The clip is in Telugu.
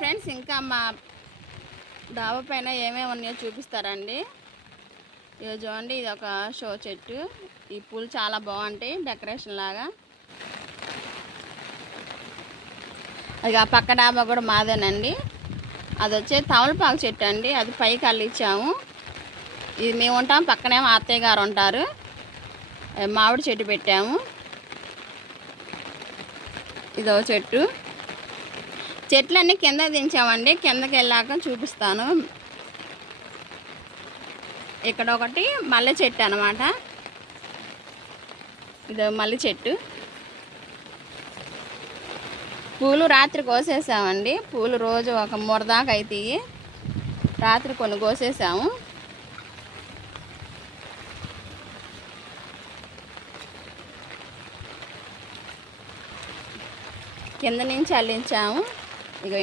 ఫ్రెండ్స్, ఇంకా మా డాబా పైన ఏమేమి ఉన్నాయో చూపిస్తారండి. ఇదిగో చూడండి, ఇది ఒక షో చెట్టు. ఈ పూలు చాలా బాగుంటాయి డెకరేషన్ లాగా. ఇక పక్క డాబా కూడా మాదేనండి. అది వచ్చే తమలపాకు చెట్టు అండి. అది పైకి అల్లిచ్చాము. ఇది మేము ఉంటాం, పక్కనేమో అత్తయ్య గారు ఉంటారు. మామిడి చెట్టు పెట్టాము. ఇదో చెట్టు. చెట్లన్నీ కింద దించామండి. కిందకి వెళ్ళాక చూపిస్తాను. ఇక్కడ ఒకటి మల్లె చెట్టు అన్నమాట. ఇదో మల్లె చెట్టు. పూలు రాత్రి కోసేసామండి. పూలు రోజు ఒక 3 దాకా అవుతాయి. రాత్రి కొన్ని కోసేసాము. కింద నుంచి అల్లించాము. ఇక